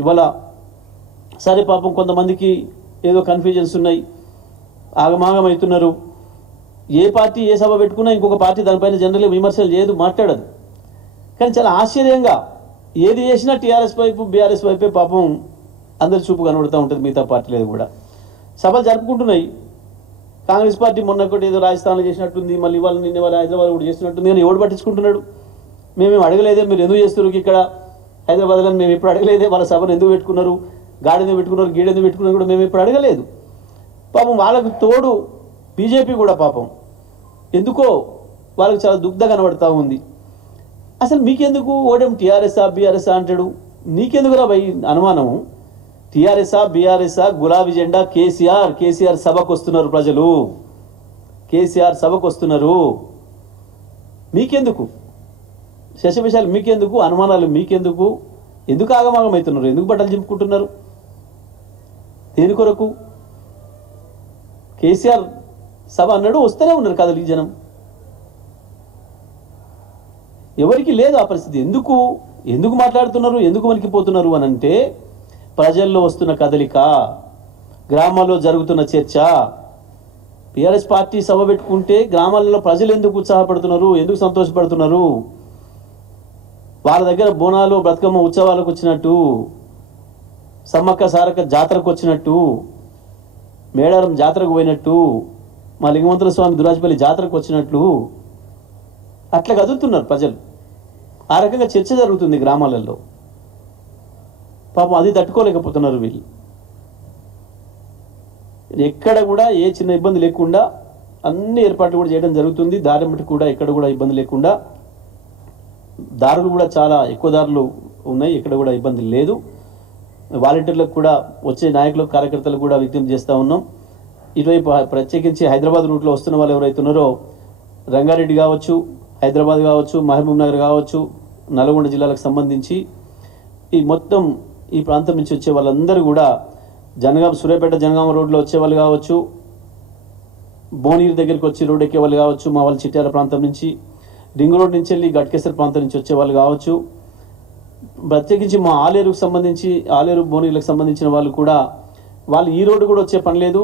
ఇవాళ సరే పాపం కొంతమందికి ఏదో కన్ఫ్యూజన్స్ ఉన్నాయి, ఆగమాగం అవుతున్నారు. ఏ పార్టీ ఏ సభ పెట్టుకున్నా ఇంకొక పార్టీ దానిపైన జనరల్గా విమర్శలు చేయదు, మాట్లాడదు. కానీ చాలా ఆశ్చర్యంగా ఏది చేసినా టీఆర్ఎస్ వైపు బీఆర్ఎస్ వైపే పాపం అందరి చూపు కనబడుతూ ఉంటుంది. మిగతా పార్టీలేదు కూడా సభలు జరుపుకుంటున్నాయి. కాంగ్రెస్ పార్టీ మొన్న ఒకటి ఏదో రాజస్థాన్లో చేసినట్టుంది, మళ్ళీ ఇవాళ నిన్న ఇవాళ హైదరాబాద్ కూడా చేస్తున్నట్టుంది. కానీ ఎవడు పట్టించుకుంటున్నాడు? మేమేం అడగలేదే, మీరు ఎందుకు చేస్తున్నారు ఇక్కడ హైదరాబాద్లో? మేము ఎప్పుడు అడగలేదే. వాళ్ళ సభను ఎందుకు పెట్టుకున్నారు, గాడి ఎందుకు పెట్టుకున్నారు, గీడ ఎందుకు పెట్టుకున్నారు కూడా మేము ఎప్పుడు అడగలేదు. పాపం వాళ్ళకు తోడు బీజేపీ కూడా పాపం ఎందుకో వాళ్ళకి చాలా దుగ్ధ కనబడతా ఉంది. అసలు మీకెందుకు ఓడేం టీఆర్ఎస్ఆ బీఆర్ఎస్ఆ అంటాడు? నీకెందుకురా భయ్ అనుమానము? టీఆర్ఎస్ఆ బీఆర్ఎస్ఆ, గులాబీ జెండా కేసీఆర్ సభకు వస్తున్నారు ప్రజలు, కేసీఆర్ సభకు వస్తున్నారు. మీకెందుకు శశవిషయాలు? మీకెందుకు అనుమానాలు? మీకెందుకు? ఎందుకు ఆగమాగం అవుతున్నారు? ఎందుకు బట్టలు చింపుకుంటున్నారు? దేని కొరకు? కేసీఆర్ సభ అన్నాడు, వస్తూనే ఉన్నారు కదలు ఈ జనం. ఎవరికి లేదు ఆ పరిస్థితి. ఎందుకు మాట్లాడుతున్నారు, ఎందుకు వణికిపోతున్నారు అని అంటే ప్రజల్లో వస్తున్న కదలిక, గ్రామాల్లో జరుగుతున్న చర్చ. టీఆర్ఎస్ పార్టీ సభ పెట్టుకుంటే గ్రామాలలో ప్రజలు ఎందుకు ఉత్సాహపడుతున్నారు, ఎందుకు సంతోషపడుతున్నారు? వాళ్ళ దగ్గర బోనాలు బ్రతుకమ్మ ఉత్సవాలకు వచ్చినట్టు, సమ్మక్క సారక్క జాతరకు వచ్చినట్టు, మేడారం జాతరకు పోయినట్టు, మా లింగమంతుల స్వామి దురాజపల్లి జాతరకు వచ్చినట్లు అట్లా కదులుతున్నారు ప్రజలు. ఆ రకంగా చర్చ జరుగుతుంది గ్రామాలలో. పాపం అది తట్టుకోలేకపోతున్నారు వీళ్ళు. ఎక్కడ కూడా ఏ చిన్న ఇబ్బంది లేకుండా అన్ని ఏర్పాట్లు కూడా చేయడం జరుగుతుంది. దారి మట్టి కూడా ఎక్కడ కూడా ఇబ్బంది లేకుండా, దారులు కూడా చాలా ఎక్కువ దారులు ఉన్నాయి, ఎక్కడ కూడా ఇబ్బంది లేదు. వాలంటీర్లకు కూడా వచ్చే నాయకులకు కార్యకర్తలకు కూడా విజ్ఞప్తి చేస్తూ ఉన్నాం. ఇటువైపు ప్రత్యేకించి హైదరాబాద్ రూట్లో వస్తున్న వాళ్ళు ఎవరైతే ఉన్నారో, రంగారెడ్డి కావచ్చు, హైదరాబాద్ కావచ్చు, మహబూబ్ నగర్ కావచ్చు, నల్గొండ జిల్లాలకు సంబంధించి ఈ మొత్తం ఈ ప్రాంతం నుంచి వచ్చే వాళ్ళందరూ కూడా సూర్యాపేట జనగామ రోడ్లో వచ్చే వాళ్ళు కావచ్చు, భువనగిరి దగ్గరికి వచ్చి రోడ్ ఎక్కే వాళ్ళు కావచ్చు, మా వాళ్ళు చిట్యాల ప్రాంతం నుంచి, రింగ్ రోడ్ నుంచి వెళ్ళి గట్కేసర్ ప్రాంతం నుంచి వచ్చే వాళ్ళు కావచ్చు, ప్రత్యేకించి మా ఆలేరుకు సంబంధించి ఆలేరు భువనగిరికి సంబంధించిన వాళ్ళు కూడా, వాళ్ళు ఈ రోడ్డు కూడా వచ్చే పని లేదు,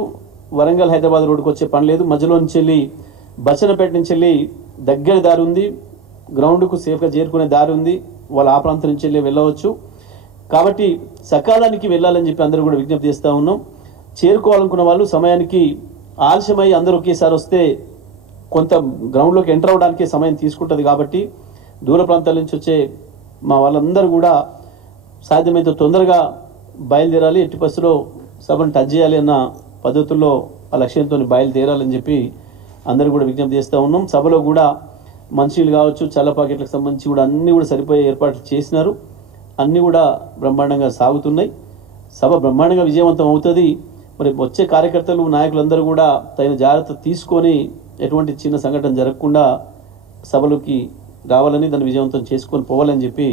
వరంగల్ హైదరాబాద్ రోడ్డుకు వచ్చే పని లేదు, మధ్యలో నుంచి వెళ్ళి బచ్చనపేట నుంచి వెళ్ళి దగ్గర దారి ఉంది, గ్రౌండ్కు సేఫ్గా చేరుకునే దారి ఉంది, వాళ్ళు ఆ ప్రాంతం నుంచి వెళ్ళి వెళ్ళవచ్చు. కాబట్టి సకాలానికి వెళ్ళాలని చెప్పి అందరూ కూడా విజ్ఞప్తి చేస్తూ ఉన్నాం. చేరుకోవాలనుకున్న వాళ్ళు సమయానికి ఆలస్యమై అందరూ ఒకేసారి వస్తే కొంత గ్రౌండ్లోకి ఎంటర్ అవ్వడానికి సమయం తీసుకుంటుంది. కాబట్టి దూర ప్రాంతాల నుంచి వచ్చే మా వాళ్ళందరూ కూడా సాధ్యమైతే తొందరగా బయలుదేరాలి, ఎట్టి పరిస్థితుల్లో సభను టచ్ చేయాలి అన్న పద్ధతుల్లో ఆ లక్ష్యంతో బయలుదేరాలని చెప్పి అందరూ కూడా విజ్ఞప్తి చేస్తూ ఉన్నాం. సభలో కూడా మంచినీళ్ళు కావచ్చు, చల్ల పాకెట్లకు సంబంధించి కూడా అన్నీ కూడా సరిపోయే ఏర్పాట్లు చేసినారు. అన్నీ కూడా బ్రహ్మాండంగా సాగుతున్నాయి. సభ బ్రహ్మాండంగా విజయవంతం అవుతుంది. మరి వచ్చే కార్యకర్తలు నాయకులందరూ కూడా తగిన జాగ్రత్త తీసుకొని ఎటువంటి చిన్న సంఘటన జరగకుండా సభలోకి రావాలని, దాన్ని విజయవంతం చేసుకొని పోవాలని చెప్పి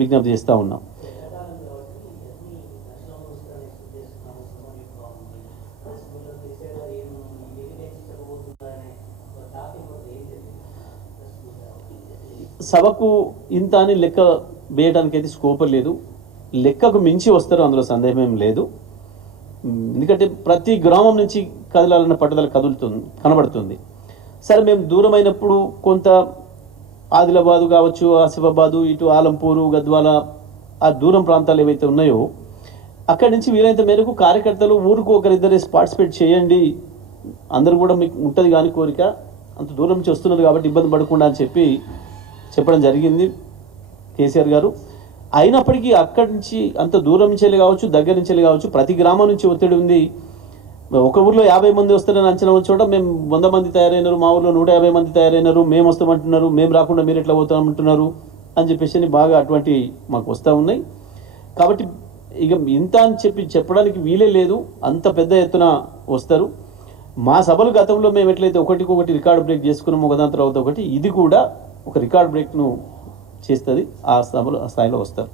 విజ్ఞప్తి చేస్తూ ఉన్నాం. సభకు ఇంత అని లెక్క వేయడానికి అయితే స్కోప్ లేదు. లెక్కకు మించి వస్తారు, అందులో సందేహం ఏం లేదు. ఎందుకంటే ప్రతి గ్రామం నుంచి కదలాలన్న పట్టుదల కనబడుతుంది. సరే, మేము దూరమైనప్పుడు కొంత ఆదిలాబాదు కావచ్చు, ఆసిఫాబాదు, ఇటు ఆలంపూరు, గద్వాల, ఆ దూరం ప్రాంతాలు ఏవైతే ఉన్నాయో అక్కడి నుంచి వీలైనంత మేరకు కార్యకర్తలు ఊరుకు ఒకరిద్దరే పార్టిసిపేట్ చేయండి, అందరూ కూడా మీకు ఉంటుంది కానీ కోరిక, అంత దూరం నుంచి వస్తున్నారు కాబట్టి ఇబ్బంది పడకుండా అని చెప్పడం జరిగింది కేసీఆర్ గారు. అయినప్పటికీ అక్కడి నుంచి అంత దూరం నుంచి వెళ్ళి కావచ్చు, దగ్గర నుంచి వెళ్ళి కావచ్చు, ప్రతి గ్రామం నుంచి ఒత్తిడి ఉంది. ఒక ఊర్లో 50 మంది వస్తారని అంచనా వచ్చి మేము 100 మంది తయారైనారు, మా ఊర్లో 150 మంది తయారైనారు, మేము వస్తామంటున్నారు, మేము రాకుండా మీరు ఎట్లా పోతామంటున్నారు అని చెప్పేసి బాగా అటువంటి మాకు వస్తూ ఉన్నాయి. కాబట్టి ఇక ఇంత అని చెప్పడానికి వీలే లేదు, అంత పెద్ద ఎత్తున వస్తారు. మా సభలు గతంలో మేము ఎట్లయితే ఒకటికొకటి రికార్డు బ్రేక్ చేసుకున్నాము, ఒకదాని తర్వాత ఒకటి, ఇది కూడా ఒక రికార్డ్ బ్రేక్ను చేస్తుంది. ఆ స్థాయిలో వస్తారు.